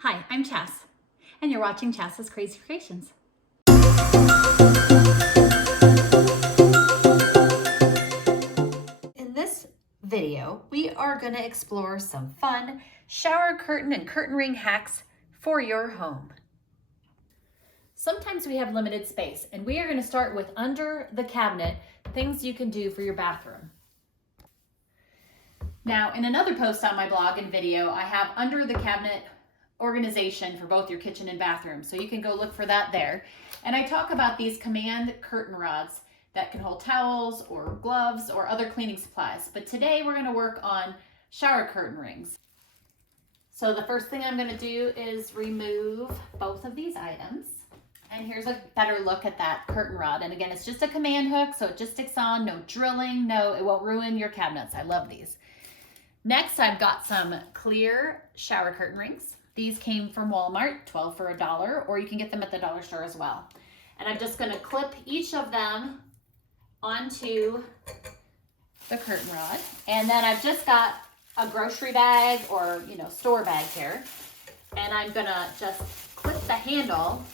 Hi, I'm Chas, and you're watching Chas's Crazy Creations. In this video, we are going to explore some fun shower curtain and curtain ring hacks for your home. Sometimes we have limited space, and we are going to start with under the cabinet, things you can do for your bathroom. Now, in another post on my blog and video, I have under the cabinet organization for both your kitchen and bathroom. So you can go look for that there. And I talk about these command curtain rods that can hold towels or gloves or other cleaning supplies. But today we're going to work on shower curtain rings. So the first thing I'm going to do is remove both of these items. And here's a better look at that curtain rod. And again, it's just a command hook, so it just sticks on, no drilling, it won't ruin your cabinets. I love these. Next, I've got some clear shower curtain rings. These came from Walmart, 12 for $1, or you can get them at the dollar store as well. And I'm just going to clip each of them onto the curtain rod. And then I've just got a grocery bag or, store bag here. And I'm going to just clip the handle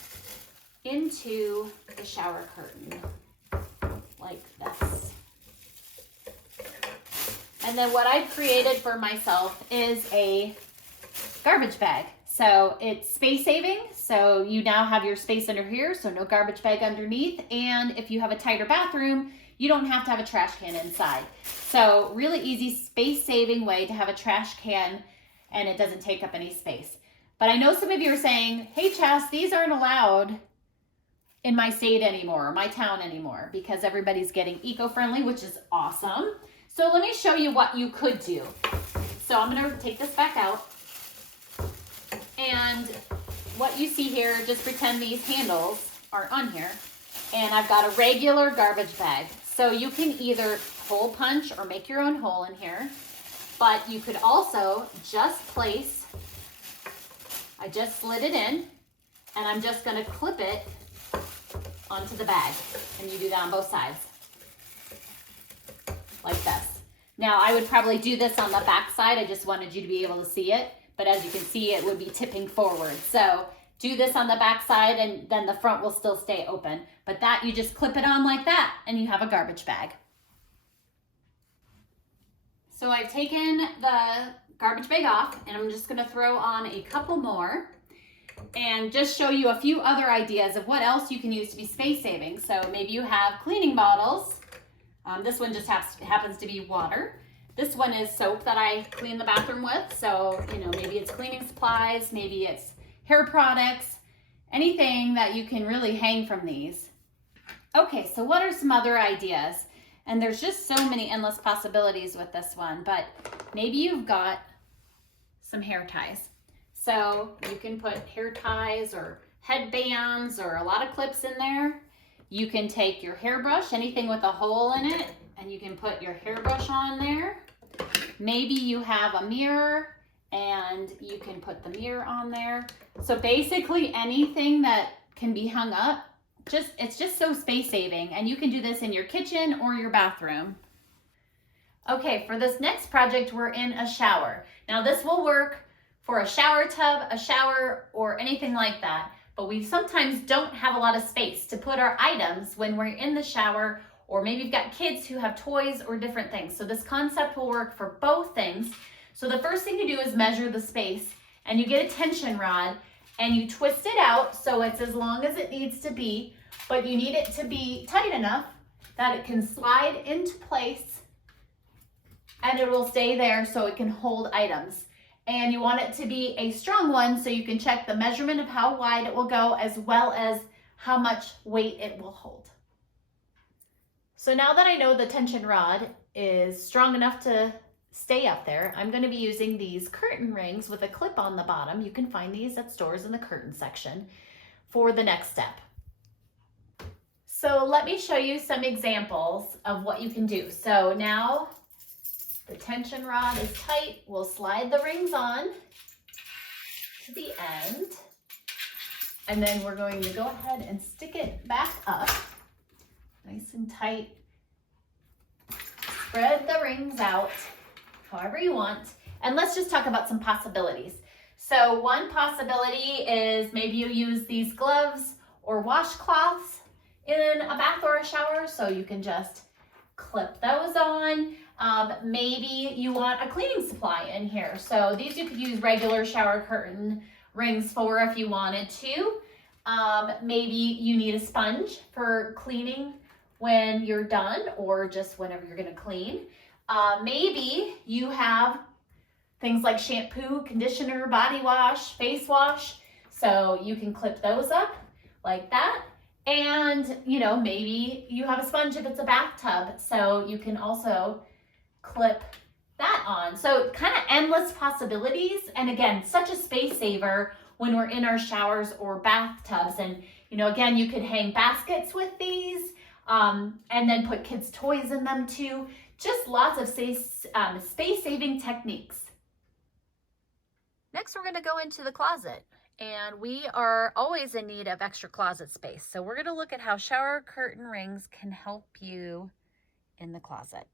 into the shower curtain like this. And then what I've created for myself is a garbage bag. So it's space saving. So you now have your space under here, so no garbage bag underneath. And if you have a tighter bathroom, you don't have to have a trash can inside. So really easy space saving way to have a trash can, and it doesn't take up any space. But I know some of you are saying, hey Chas, these aren't allowed in my state anymore, or my town anymore, because everybody's getting eco-friendly, which is awesome. So let me show you what you could do. So I'm gonna take this back out. And what you see here, just pretend these handles are on here. And I've got a regular garbage bag. So you can either hole punch or make your own hole in here. But you could also just place, I just slid it in, and I'm just gonna clip it onto the bag. And you do that on both sides, like this. Now I would probably do this on the back side. I just wanted you to be able to see it. But as you can see, it would be tipping forward. So do this on the back side and then the front will still stay open. But that, you just clip it on like that and you have a garbage bag. So I've taken the garbage bag off and I'm just gonna throw on a couple more and just show you a few other ideas of what else you can use to be space saving. So maybe you have cleaning bottles. This one just happens to be water. This one is soap that I clean the bathroom with. So, maybe it's cleaning supplies, maybe it's hair products, anything that you can really hang from these. Okay, so what are some other ideas? And there's just so many endless possibilities with this one, but maybe you've got some hair ties. So you can put hair ties or headbands or a lot of clips in there. You can take your hairbrush, anything with a hole in it, and you can put your hairbrush on there. Maybe you have a mirror and you can put the mirror on there. So basically anything that can be hung up, it's just so space saving, and you can do this in your kitchen or your bathroom. Okay, for this next project, we're in a shower. Now this will work for a shower tub, a shower, or anything like that, but we sometimes don't have a lot of space to put our items when we're in the shower, or maybe you've got kids who have toys or different things. So this concept will work for both things. So the first thing you do is measure the space, and you get a tension rod and you twist it out so it's as long as it needs to be, but you need it to be tight enough that it can slide into place and it will stay there so it can hold items. And you want it to be a strong one so you can check the measurement of how wide it will go as well as how much weight it will hold. So now that I know the tension rod is strong enough to stay up there, I'm going to be using these curtain rings with a clip on the bottom. You can find these at stores in the curtain section for the next step. So let me show you some examples of what you can do. So now the tension rod is tight. We'll slide the rings on to the end. And then we're going to go ahead and stick it back up. Nice and tight. Spread the rings out however you want. And let's just talk about some possibilities. So one possibility is maybe you use these gloves or washcloths in a bath or a shower, so you can just clip those on. Maybe you want a cleaning supply in here. So these you could use regular shower curtain rings for if you wanted to. Maybe you need a sponge for cleaning when you're done or just whenever you're gonna clean. Maybe you have things like shampoo, conditioner, body wash, face wash. So you can clip those up like that. And, you know, maybe you have a sponge if it's a bathtub. So you can also clip that on. So kind of endless possibilities. And again, such a space saver when we're in our showers or bathtubs. And, you know, again, you could hang baskets with these and then put kids' toys in them too. Just lots of space-saving techniques. Next, we're going to go into the closet, and we are always in need of extra closet space. So we're going to look at how shower curtain rings can help you in the closet.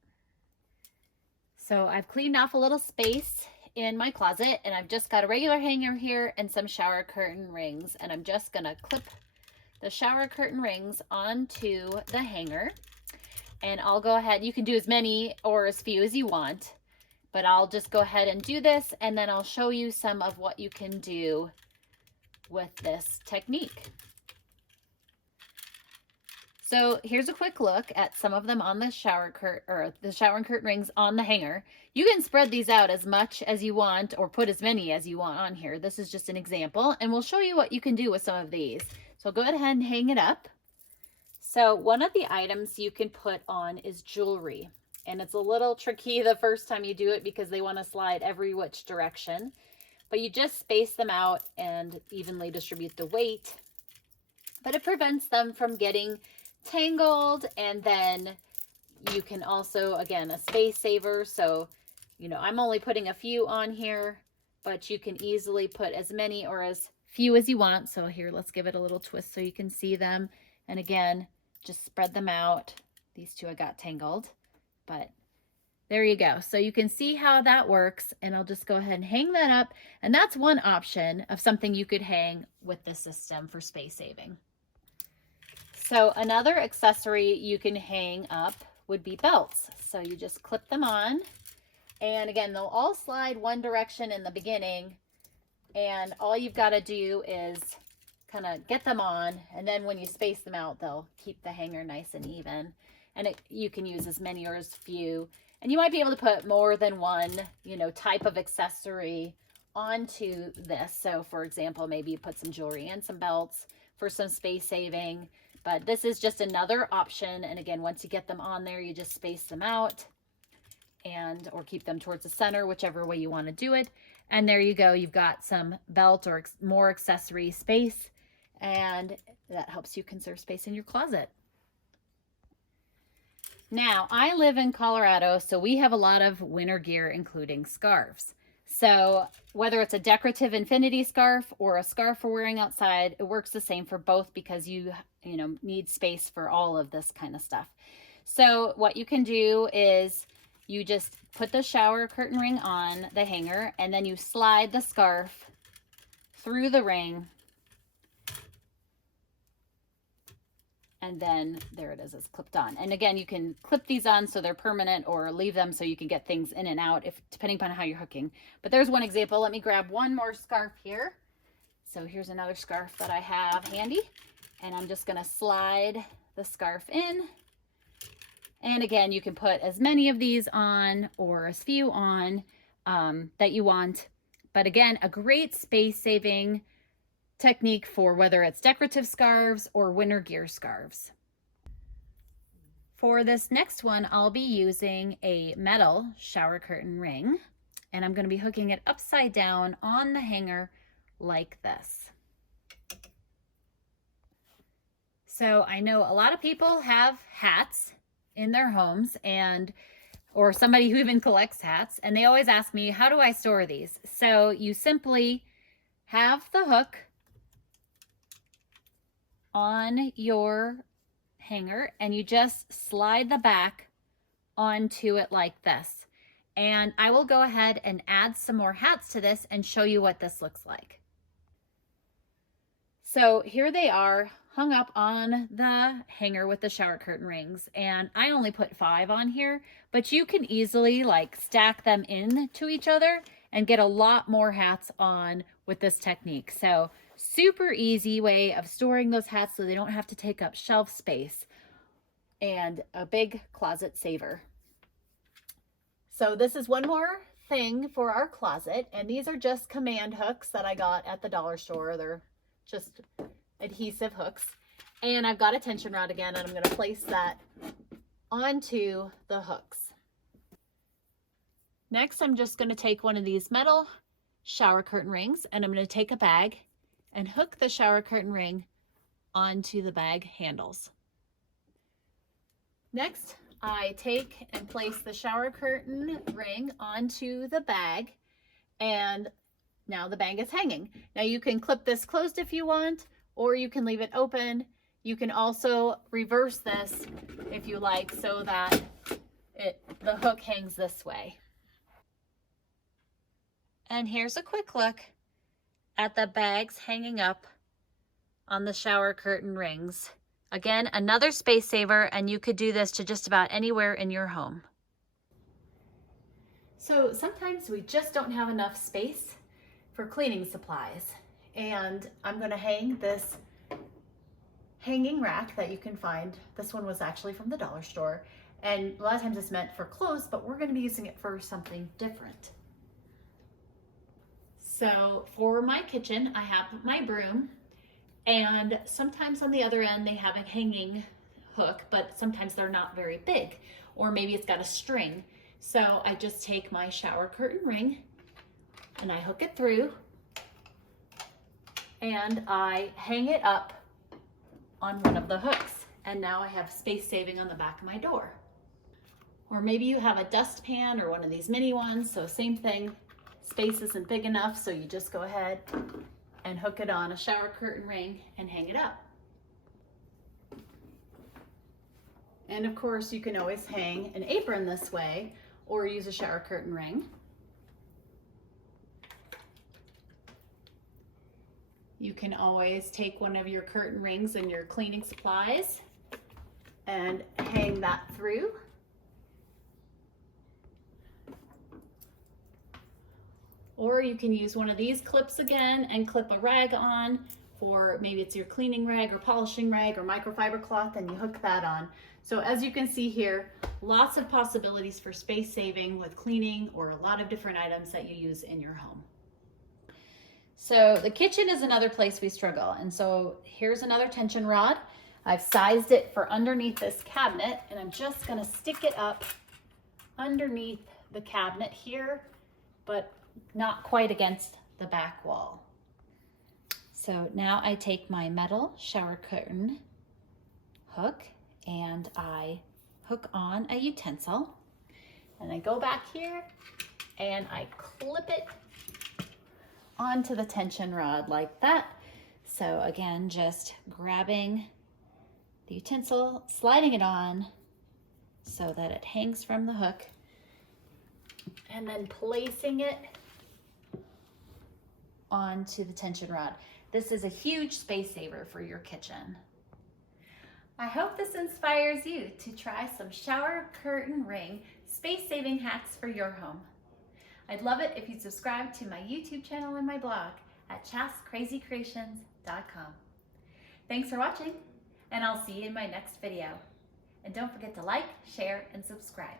So I've cleaned off a little space in my closet, and I've just got a regular hanger here and some shower curtain rings, and I'm just going to clip the shower curtain rings onto the hanger. And I'll go ahead, you can do as many or as few as you want, but I'll just go ahead and do this, and then I'll show you some of what you can do with this technique. So here's a quick look at some of them on the shower curtain, or the shower and curtain rings on the hanger. You can spread these out as much as you want or put as many as you want on here. This is just an example, and we'll show you what you can do with some of these. So go ahead and hang it up. So one of the items you can put on is jewelry. And it's a little tricky the first time you do it because they want to slide every which direction. But you just space them out and evenly distribute the weight. But it prevents them from getting tangled. And then you can also, again, a space saver. So, you know, I'm only putting a few on here, but you can easily put as many or as few as you want. So here, let's give it a little twist so you can see them. And again, just spread them out. These two I got tangled. But there you go. So you can see how that works, and I'll just go ahead and hang that up. And that's one option of something you could hang with the system for space saving. So another accessory you can hang up would be belts. So you just clip them on, and again, they'll all slide one direction in the beginning, and all you've got to do is kind of get them on, and then when you space them out, they'll keep the hanger nice and even. And you can use as many or as few. And you might be able to put more than one, you know, type of accessory onto this. So for example, maybe you put some jewelry and some belts for some space saving. But this is just another option. And again, once you get them on there, you just space them out and or keep them towards the center, whichever way you want to do it. And there you go. You've got some belt or more accessory space. And that helps you conserve space in your closet. Now, I live in Colorado, so we have a lot of winter gear, including scarves. So whether it's a decorative infinity scarf or a scarf for wearing outside, it works the same for both because you need space for all of this kind of stuff. So what you can do is you just put the shower curtain ring on the hanger, and then you slide the scarf through the ring. And then there it is, it's clipped on. And again, you can clip these on so they're permanent or leave them so you can get things in and out depending upon how you're hooking. But there's one example. Let me grab one more scarf here. So here's another scarf that I have handy. And I'm just gonna slide the scarf in. And again, you can put as many of these on or as few on that you want. But again, a great space saving technique for whether it's decorative scarves or winter gear scarves. For this next one, I'll be using a metal shower curtain ring, and I'm going to be hooking it upside down on the hanger like this. So I know a lot of people have hats in their homes or somebody who even collects hats, and they always ask me, how do I store these? So you simply have the hook on your hanger and you just slide the back onto it like this. And I will go ahead and add some more hats to this and show you what this looks like. So here they are hung up on the hanger with the shower curtain rings, and I only put 5 on here, but you can easily like stack them in to each other and get a lot more hats on with this technique. So super easy way of storing those hats so they don't have to take up shelf space, and a big closet saver. So this is one more thing for our closet, and these are just command hooks that I got at the dollar store. They're just adhesive hooks, and I've got a tension rod again, and I'm going to place that onto the hooks. Next, I'm just going to take one of these metal shower curtain rings, and I'm going to take a bag and hook the shower curtain ring onto the bag handles. Next, I take and place the shower curtain ring onto the bag, and now the bag is hanging. Now you can clip this closed if you want, or you can leave it open. You can also reverse this if you like, so that the hook hangs this way. And here's a quick look at the bags hanging up on the shower curtain rings. Again, another space saver, and you could do this to just about anywhere in your home. So sometimes we just don't have enough space for cleaning supplies, and I'm going to hang this hanging rack that you can find. This one was actually from the dollar store, and a lot of times it's meant for clothes, but we're going to be using it for something different. So for my kitchen, I have my broom, and sometimes on the other end they have a hanging hook, but sometimes they're not very big, or maybe it's got a string. So I just take my shower curtain ring and I hook it through, and I hang it up on one of the hooks, and now I have space saving on the back of my door. Or maybe you have a dustpan or one of these mini ones, so same thing, space isn't big enough, so you just go ahead and hook it on a shower curtain ring and hang it up. And of course you can always hang an apron this way or use a shower curtain ring. You can always take one of your curtain rings and your cleaning supplies and hang that through. Or you can use one of these clips again and clip a rag on, for maybe it's your cleaning rag or polishing rag or microfiber cloth, and you hook that on. So as you can see here, lots of possibilities for space saving with cleaning or a lot of different items that you use in your home. So the kitchen is another place we struggle. And so here's another tension rod. I've sized it for underneath this cabinet, and I'm just gonna stick it up underneath the cabinet here, but not quite against the back wall. So now I take my metal shower curtain hook and I hook on a utensil, and I go back here and I clip it onto the tension rod like that. So again, just grabbing the utensil, sliding it on so that it hangs from the hook, and then placing it onto the tension rod. This is a huge space saver for your kitchen. I hope this inspires you to try some shower curtain ring space-saving hacks for your home. I'd love it if you'd subscribe to my YouTube channel and my blog at chascrazycreations.com. Thanks for watching, and I'll see you in my next video. And don't forget to like, share, and subscribe.